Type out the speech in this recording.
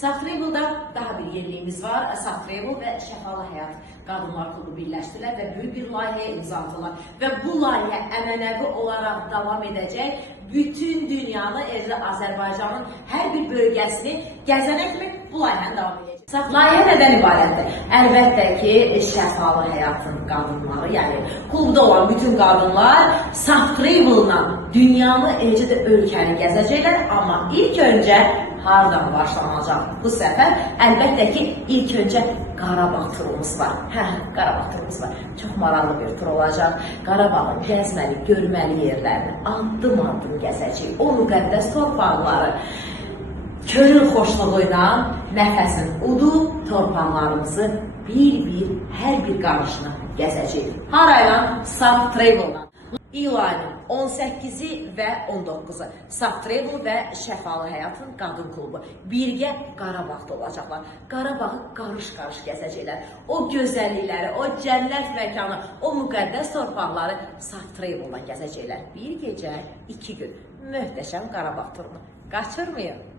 Saf Travel'da daha bir yeniliğimiz var. Saf Travel ve Şəfalı Həyat Qadınlar Klubu birləşdilər və böyük bir layihəyə imza atdılar. Və bu layihə ənənəvi olaraq davam edəcək. Bütün dünyanı, Azərbaycanın hər bir bölgəsini gəzənə kimi bu layihəni davam edəcək. Layihə nədən ibarətdir? Əlbəttə ki, Şəfalı Həyatın qadınları, yəni klubda olan bütün qadınlar Saf Travel'la dünyanı, eləcə də ölkəni gəzəcəklər. Amma ilk öncə hardan başlanacaq bu səfər? Əlbəttə ki, ilk öncə Qarabağ turumuz var. Qarabağ turumuz var. Çox maraqlı bir tur olacaq. Qarabağın gəzməli, görməli yerlərini addım-addım gəzəcək. O müqəddəs torpaqları könül xoşluğu ilə nəfəsin udub torpaqlarımızı bir-bir, hər bir qarışına gəzəcək. Harayla? Saf Travel'la. İyul ayının 18-i və 19-u Saf Travel və Şəfalı Həyatın Qadın Klubu birgə Qarabağda olacaqlar. Qarabağı qarış-qarış gəzəcəklər. O gözəllikləri, o cənnət məkanı, o müqəddəs torpaqları Saf Travel'la gəzəcəklər. Bir gecə, 2 gün möhtəşəm Qarabağ turunu. Qaçırmayın.